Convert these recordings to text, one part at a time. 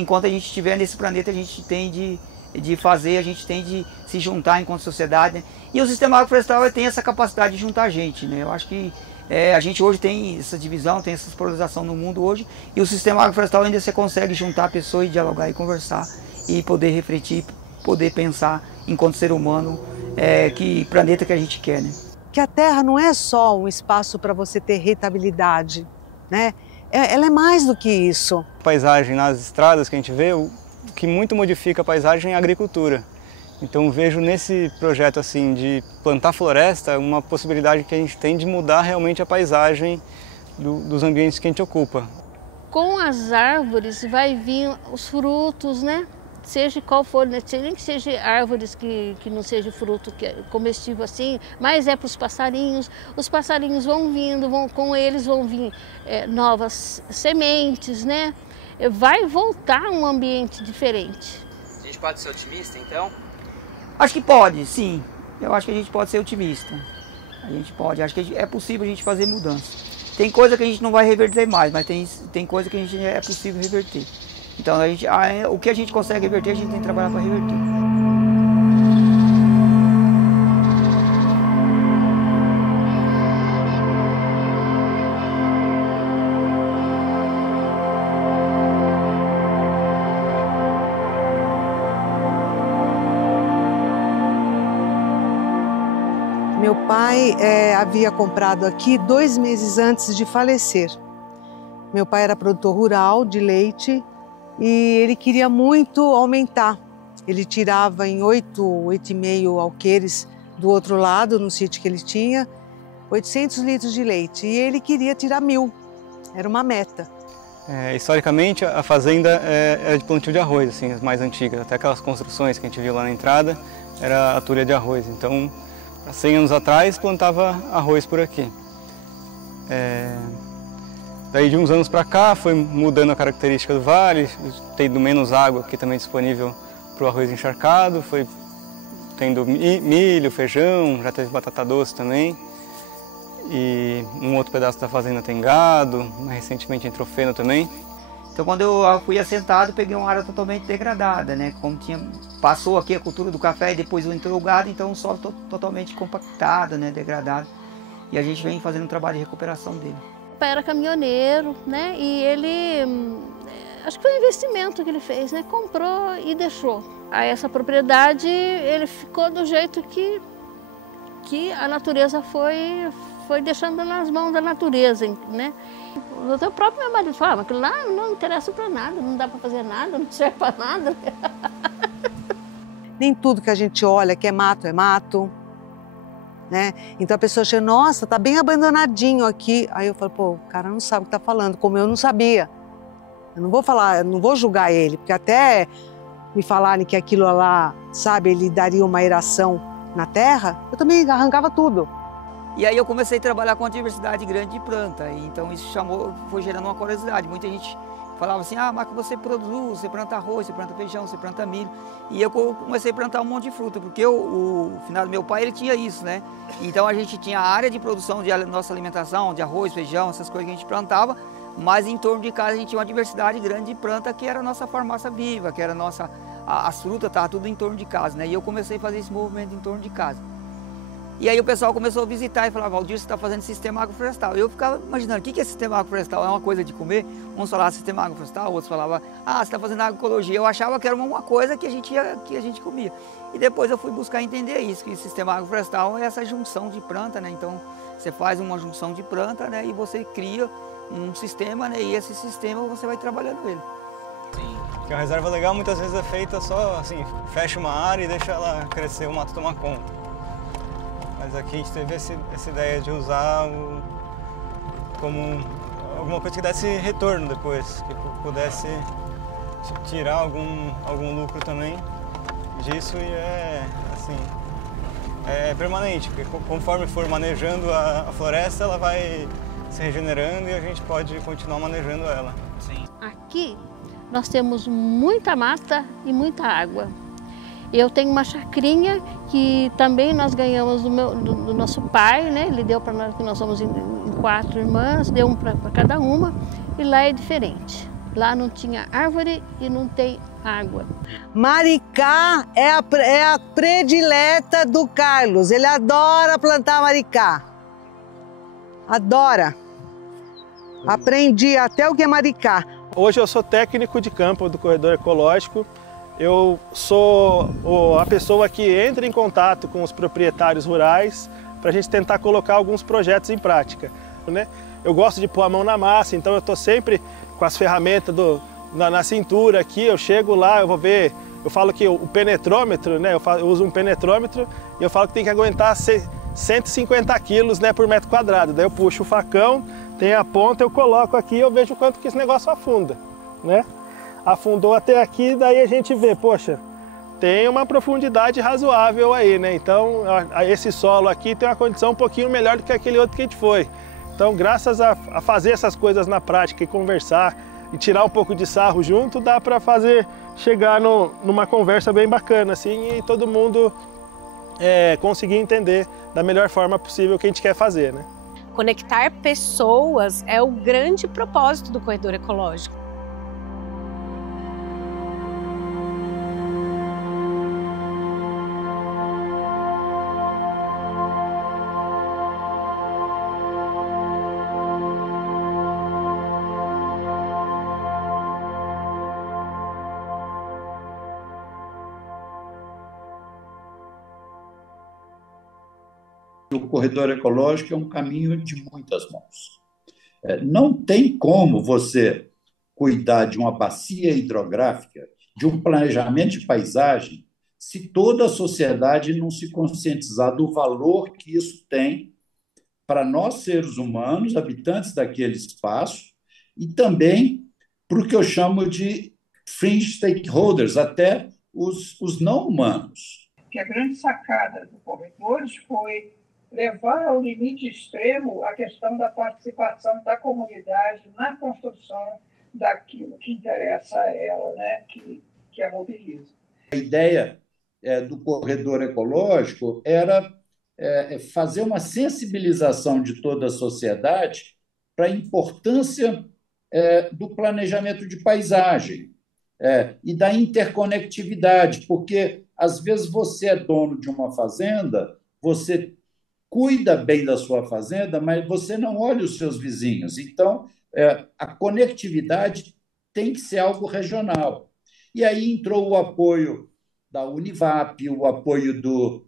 enquanto a gente estiver nesse planeta, a gente tem de fazer, a gente tem de se juntar enquanto sociedade, né? E o sistema agroflorestal tem essa capacidade de juntar a gente, né? Eu acho que a gente hoje tem essa divisão, tem essa polarização no mundo hoje, e o sistema agroflorestal ainda você consegue juntar a pessoa e dialogar e conversar, e poder refletir, poder pensar enquanto ser humano, que planeta que a gente quer, né? Que a terra não é só um espaço para você ter rentabilidade, né? Ela é mais do que isso. A paisagem nas estradas que a gente vê, o que muito modifica a paisagem é a agricultura. Então vejo nesse projeto assim de plantar floresta uma possibilidade que a gente tem de mudar realmente a paisagem dos ambientes que a gente ocupa. Com as árvores vai vir os frutos, né? Seja qual for, né? Nem que seja árvores que não seja fruto comestível assim, mas é para os passarinhos. Os passarinhos vão vindo, com eles vão vir novas sementes, né? Vai voltar um ambiente diferente. A gente pode ser otimista, então? Acho que pode, sim. Eu acho que a gente pode ser otimista. A gente pode, acho que é possível a gente fazer mudanças. Tem coisa que a gente não vai reverter mais, mas tem coisa que a gente é possível reverter. Então o que a gente consegue reverter, a gente tem que trabalhar para reverter. Meu pai havia comprado aqui 2 meses antes de falecer. Meu pai era produtor rural de leite e ele queria muito aumentar. Ele tirava em 8,5 alqueires do outro lado, no sítio que ele tinha, 800 litros de leite. E ele queria tirar 1.000, era uma meta. Historicamente, a fazenda era de plantio de arroz, assim, as mais antigas. Até aquelas construções que a gente viu lá na entrada, era a tulha de arroz. Então, há 100 anos atrás, plantava arroz por aqui. Daí de uns anos para cá foi mudando a característica do vale, tendo menos água aqui também disponível para o arroz encharcado, foi tendo milho, feijão, já teve batata doce também. E um outro pedaço da fazenda tem gado, recentemente entrou feno também. Então quando eu fui assentado, peguei uma área totalmente degradada, né? Como passou aqui a cultura do café e depois entrou o gado, então o solo totalmente compactado, né? Degradado. E a gente vem fazendo um trabalho de recuperação dele. O pai era caminhoneiro, né? E ele, acho que foi um investimento que ele fez, né? Comprou e deixou. Aí essa propriedade, ele ficou do jeito que a natureza foi deixando nas mãos da natureza, né? O próprio meu marido falava, aquilo lá não interessa para nada, não dá para fazer nada, não serve para nada. Nem tudo que a gente olha que é mato, né? Então a pessoa chega, nossa, tá bem abandonadinho aqui. Aí eu falo, pô, o cara não sabe o que tá falando, como eu não sabia. Eu não vou falar, eu não vou julgar ele, porque até me falarem que aquilo lá, sabe, ele daria uma aeração na terra, eu também arrancava tudo. E aí eu comecei a trabalhar com uma diversidade grande de planta, e então isso foi gerando uma curiosidade. Muita gente falava assim, mas que você produz, você planta arroz, você planta feijão, você planta milho. E eu comecei a plantar um monte de fruta, porque o finado meu pai, ele tinha isso, né? Então a gente tinha a área de produção de nossa alimentação, de arroz, feijão, essas coisas que a gente plantava, mas em torno de casa a gente tinha uma diversidade grande de planta, que era a nossa farmácia viva, que era as frutas estavam tudo em torno de casa, né? E eu comecei a fazer esse movimento em torno de casa. E aí o pessoal começou a visitar e falava, Valdir, você está fazendo sistema agroflorestal. Eu ficava imaginando, o que é sistema agroflorestal? É uma coisa de comer? Uns falavam sistema agroflorestal, outros falavam, você está fazendo agroecologia. Eu achava que era uma coisa que a gente comia. E depois eu fui buscar entender isso, que sistema agroflorestal é essa junção de planta, né? Então você faz uma junção de planta, né? E você cria um sistema, né? E esse sistema você vai trabalhando ele. Sim. Porque a reserva legal muitas vezes é feita só assim, fecha uma área e deixa ela crescer, o mato tomar conta. Mas aqui a gente teve essa ideia de usar como alguma coisa que desse retorno depois, que pudesse tirar algum lucro também disso, e é permanente, porque conforme for manejando a floresta, ela vai se regenerando e a gente pode continuar manejando ela. Sim. Aqui nós temos muita mata e muita água. Eu tenho uma chacrinha que também nós ganhamos do nosso pai, né? Ele deu para nós, que nós somos em 4 irmãs, deu um para cada uma, e lá é diferente. Lá não tinha árvore e não tem água. Maricá é a predileta do Carlos. Ele adora plantar maricá. Adora. Aprendi até o que é maricá. Hoje eu sou técnico de campo do Corredor Ecológico. Eu sou a pessoa que entra em contato com os proprietários rurais para a gente tentar colocar alguns projetos em prática, né? Eu gosto de pôr a mão na massa, então eu estou sempre com as ferramentas na cintura aqui. Eu chego lá, eu vou ver, eu falo que o penetrômetro, né? Eu uso um penetrômetro e eu falo que tem que aguentar 150 quilos, né, por metro quadrado. Daí eu puxo o facão, tem a ponta, eu coloco aqui e eu vejo o quanto que esse negócio afunda, né? Afundou até aqui, daí a gente vê, poxa, tem uma profundidade razoável aí, né? Então, esse solo aqui tem uma condição um pouquinho melhor do que aquele outro que a gente foi. Então, graças a fazer essas coisas na prática e conversar e tirar um pouco de sarro junto, dá para chegar numa conversa bem bacana, assim, e todo mundo conseguir entender da melhor forma possível o que a gente quer fazer, né? Conectar pessoas é o grande propósito do Corredor Ecológico. O corredor ecológico é um caminho de muitas mãos. Não tem como você cuidar de uma bacia hidrográfica, de um planejamento de paisagem, se toda a sociedade não se conscientizar do valor que isso tem para nós, seres humanos, habitantes daquele espaço, e também para o que eu chamo de fringe stakeholders, até os não humanos. Que a grande sacada do Corredores foi levar ao limite extremo a questão da participação da comunidade na construção daquilo que interessa a ela, né? que a mobiliza. A ideia do corredor ecológico era fazer uma sensibilização de toda a sociedade para a importância do planejamento de paisagem e da interconectividade, porque, às vezes, você é dono de uma fazenda, você cuida bem da sua fazenda, mas você não olha os seus vizinhos. Então, a conectividade tem que ser algo regional. E aí entrou o apoio da Univap, o apoio do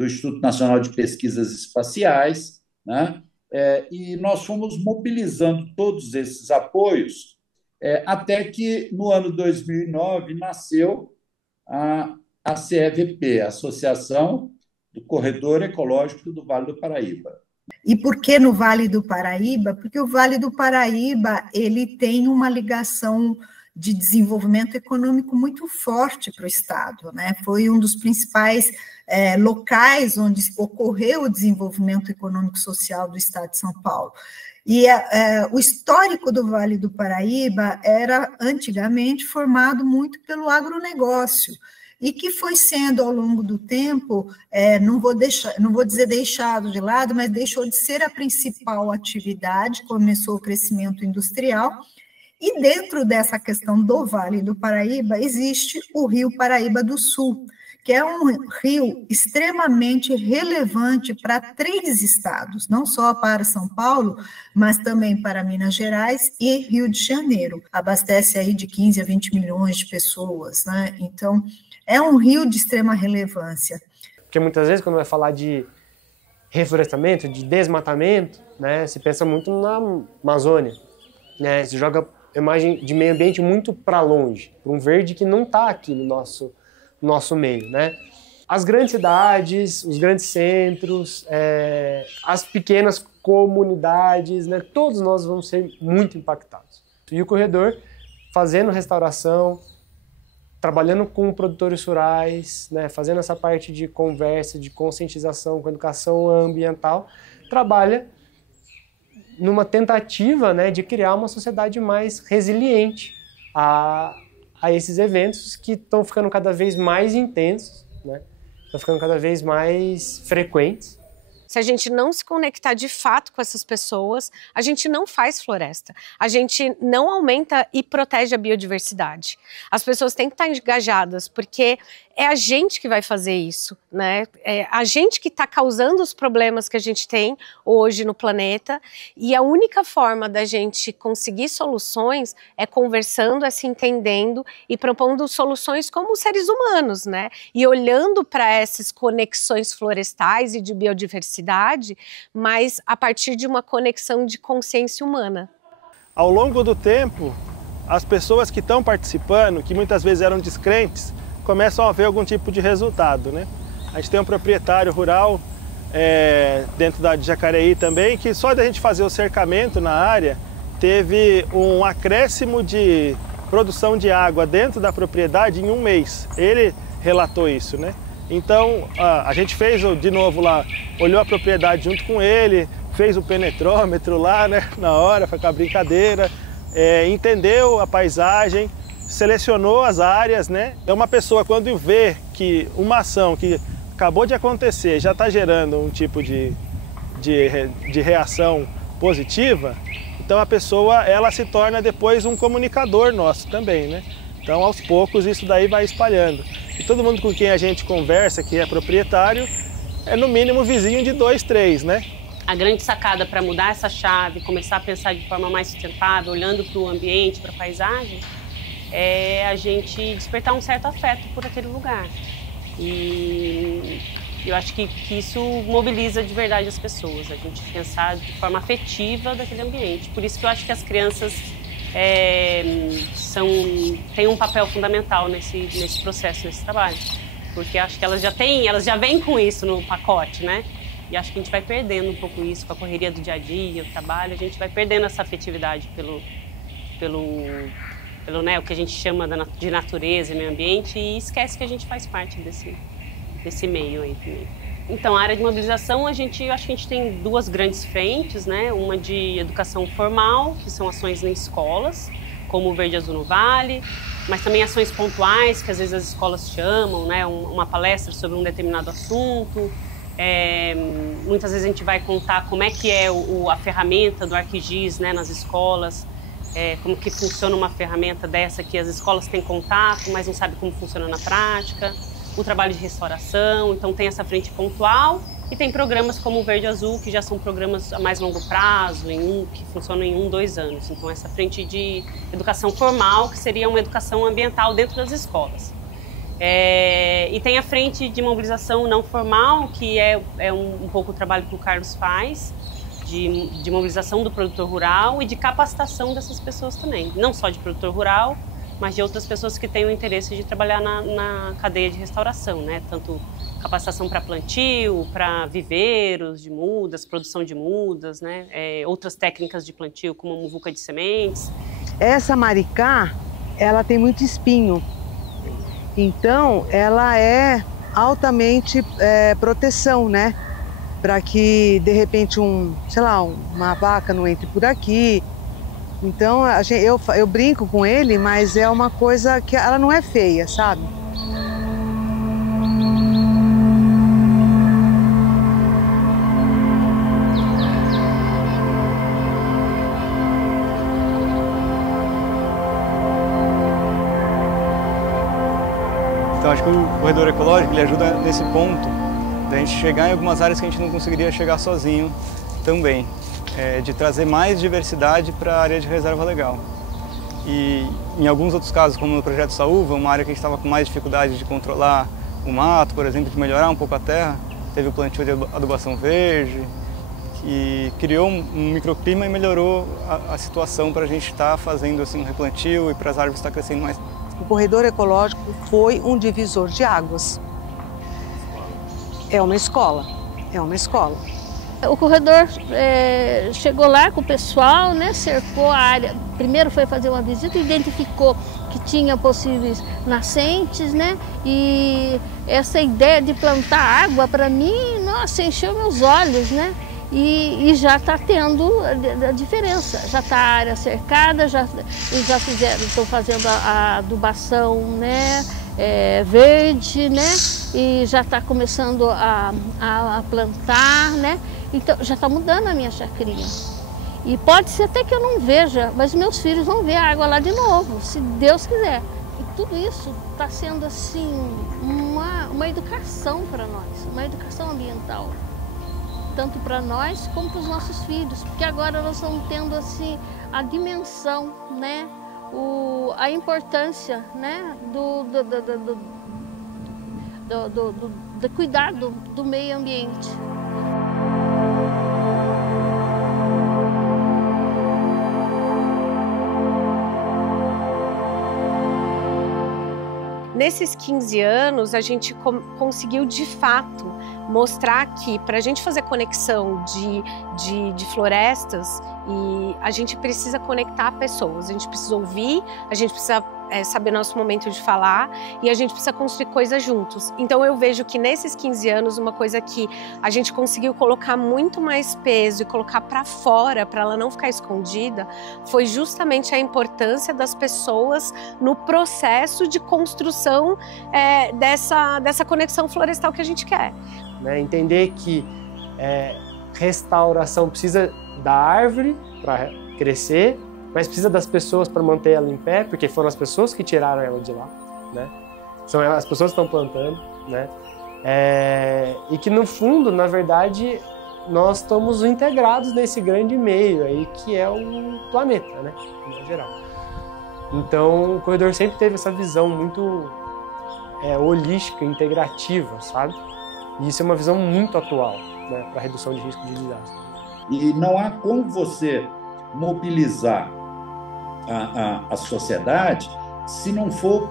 Instituto Nacional de Pesquisas Espaciais, né? E nós fomos mobilizando todos esses apoios até que, no ano 2009, nasceu a CEVP, a Associação do Corredor Ecológico do Vale do Paraíba. E por que no Vale do Paraíba? Porque o Vale do Paraíba ele tem uma ligação de desenvolvimento econômico muito forte para o Estado, né? Foi um dos principais locais onde ocorreu o desenvolvimento econômico-social do Estado de São Paulo. E o histórico do Vale do Paraíba era, antigamente, formado muito pelo agronegócio, e que foi sendo, ao longo do tempo, não vou dizer deixado de lado, mas deixou de ser a principal atividade, começou o crescimento industrial, e dentro dessa questão do Vale do Paraíba, existe o Rio Paraíba do Sul, que é um rio extremamente relevante para 3 estados, não só para São Paulo, mas também para Minas Gerais e Rio de Janeiro. Abastece aí de 15 a 20 milhões de pessoas, né? Então, é um rio de extrema relevância. Porque muitas vezes, quando vai falar de reflorestamento, de desmatamento, né, se pensa muito na Amazônia, né, se joga a imagem de meio ambiente muito para longe, para um verde que não está aqui no nosso meio, né? As grandes cidades, os grandes centros, as pequenas comunidades, né, todos nós vamos ser muito impactados. E o corredor, fazendo restauração, trabalhando com produtores rurais, né, fazendo essa parte de conversa, de conscientização, com educação ambiental, trabalha numa tentativa, né, de criar uma sociedade mais resiliente a esses eventos que estão ficando cada vez mais intensos, né, estão ficando cada vez mais frequentes, Se a gente não se conectar de fato com essas pessoas, a gente não faz floresta. A gente não aumenta e protege a biodiversidade. As pessoas têm que estar engajadas, porque é a gente que vai fazer isso, né? É a gente que está causando os problemas que a gente tem hoje no planeta, e a única forma da gente conseguir soluções é conversando, é se entendendo e propondo soluções como seres humanos, né? E olhando para essas conexões florestais e de biodiversidade, mas a partir de uma conexão de consciência humana. Ao longo do tempo, as pessoas que estão participando, que muitas vezes eram descrentes, começam a ver algum tipo de resultado, né? A gente tem um proprietário rural dentro de Jacareí também, que só da gente fazer o cercamento na área, teve um acréscimo de produção de água dentro da propriedade em 1 mês. Ele relatou isso, né? Então, a gente fez de novo lá, olhou a propriedade junto com ele, fez o penetrômetro lá, né, na hora, foi com a brincadeira, entendeu a paisagem, selecionou as áreas, né? Então uma pessoa, quando vê que uma ação que acabou de acontecer já está gerando um tipo de reação positiva, então a pessoa, ela se torna depois um comunicador nosso também, né? Então aos poucos isso daí vai espalhando. E todo mundo com quem a gente conversa, que é proprietário, é no mínimo vizinho de 2, 3, né? A grande sacada para mudar essa chave, começar a pensar de forma mais sustentável, olhando para o ambiente, para a paisagem, é a gente despertar um certo afeto por aquele lugar. E eu acho que isso mobiliza de verdade as pessoas, a gente pensar de forma afetiva daquele ambiente. Por isso que eu acho que as crianças têm um papel fundamental nesse processo, nesse trabalho. Porque acho que elas já vêm com isso no pacote, né? E acho que a gente vai perdendo um pouco isso com a correria do dia a dia, o trabalho, a gente vai perdendo essa afetividade pelo né, o que a gente chama de natureza e meio ambiente, e esquece que a gente faz parte desse meio aí também. Então, a área de mobilização, eu acho que a gente tem 2 grandes frentes, né? Uma de educação formal, que são ações em escolas, como o Verde Azul no Vale, mas também ações pontuais, que às vezes as escolas chamam, né? Uma palestra sobre um determinado assunto. Muitas vezes a gente vai contar como é que é a ferramenta do ArcGIS, né, nas escolas, como que funciona uma ferramenta dessa que as escolas têm contato, mas não sabem como funciona na prática, o trabalho de restauração. Então tem essa frente pontual e tem programas como o Verde Azul, que já são programas a mais longo prazo, que funcionam em 1, 2 anos. Então essa frente de educação formal, que seria uma educação ambiental dentro das escolas. E tem a frente de mobilização não formal, que é um pouco o trabalho que o Carlos faz, de mobilização do produtor rural e de capacitação dessas pessoas também. Não só de produtor rural, mas de outras pessoas que têm o interesse de trabalhar na cadeia de restauração, né? Tanto capacitação para plantio, para viveiros de mudas, produção de mudas, né? Outras técnicas de plantio, como a muvuca de sementes. Essa maricá, ela tem muito espinho. Então, ela é altamente proteção, né? Para que, de repente, uma vaca não entre por aqui. Então, eu brinco com ele, mas é uma coisa que ela não é feia, sabe? Então acho que o corredor ecológico ele ajuda nesse ponto da gente chegar em algumas áreas que a gente não conseguiria chegar sozinho também, de trazer mais diversidade para a área de reserva legal. E em alguns outros casos, como no projeto Saúva, uma área que a gente estava com mais dificuldade de controlar o mato, por exemplo, de melhorar um pouco a terra, teve o plantio de adubação verde, que criou um microclima e melhorou a situação para a gente estar fazendo assim, um replantio e para as árvores estar crescendo mais. O corredor ecológico foi um divisor de águas. É uma escola, é uma escola. O corredor chegou lá com o pessoal, né, cercou a área. Primeiro foi fazer uma visita, identificou que tinha possíveis nascentes, né? E essa ideia de plantar água, para mim, nossa, encheu meus olhos, né? e já está tendo a diferença. Já está a área cercada, estão fazendo a adubação, né, verde, né, e já está começando a plantar, né, então já está mudando a minha chacrinha. E pode ser até que eu não veja, mas meus filhos vão ver a água lá de novo, se Deus quiser. E tudo isso está sendo assim uma educação para nós, uma educação ambiental. Tanto para nós como para os nossos filhos, porque agora nós estamos tendo assim a dimensão, né, a importância, né, do cuidado do meio ambiente. Nesses 15 anos, a gente conseguiu, de fato, mostrar que para a gente fazer conexão de florestas, e a gente precisa conectar pessoas, a gente precisa ouvir, a gente precisa saber nosso momento de falar e a gente precisa construir coisas juntos. Então eu vejo que nesses 15 anos, uma coisa que a gente conseguiu colocar muito mais peso e colocar para fora, para ela não ficar escondida, foi justamente a importância das pessoas no processo de construção dessa conexão florestal que a gente quer. Entender que restauração precisa da árvore para crescer, mas precisa das pessoas para manter ela em pé, porque foram as pessoas que tiraram ela de lá, né? São as pessoas que estão plantando, né? E que no fundo, na verdade, nós estamos integrados nesse grande meio aí que é o planeta, né? Em geral. Então, o corredor sempre teve essa visão muito holística, integrativa, sabe? E isso é uma visão muito atual, né, para a redução de risco de desastre. E não há como você mobilizar a sociedade se não for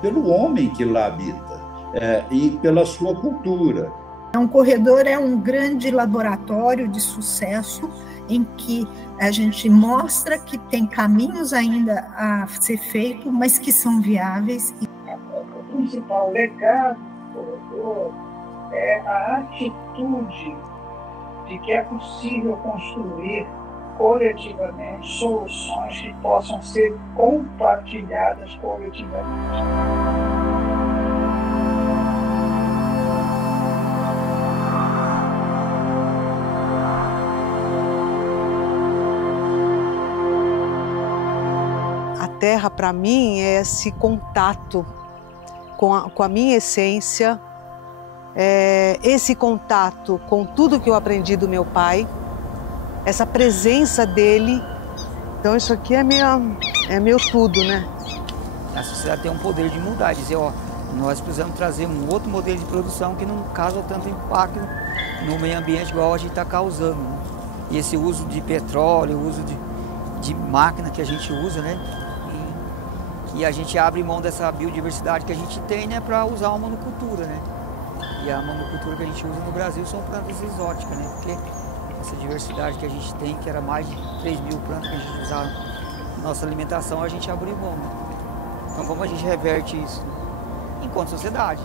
pelo homem que lá habita e pela sua cultura. Um corredor é um grande laboratório de sucesso em que a gente mostra que tem caminhos ainda a ser feito, mas que são viáveis. O principal legado do corredor é a atitude de que é possível construir coletivamente soluções que possam ser compartilhadas coletivamente. A terra, para mim, é esse contato com a minha essência, esse contato com tudo que eu aprendi do meu pai, essa presença dele. Então isso aqui é meu tudo, né? A sociedade tem um poder de mudar, dizer, ó, nós precisamos trazer um outro modelo de produção que não causa tanto impacto no meio ambiente igual a gente está causando, né? E esse uso de petróleo, o uso de máquina que a gente usa, né? E a gente abre mão dessa biodiversidade que a gente tem, né, para usar uma monocultura, né? E a monocultura que a gente usa no Brasil são plantas exóticas, né? Porque essa diversidade que a gente tem, que era mais de 3.000 plantas que a gente usava na nossa alimentação, a gente abriu mão, né? Então como a gente reverte isso enquanto sociedade?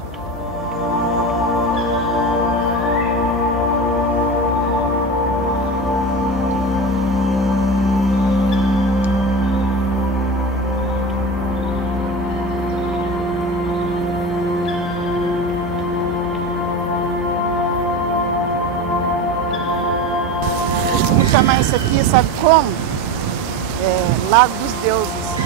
Vamos chamar isso aqui, sabe como? Lago dos Deuses.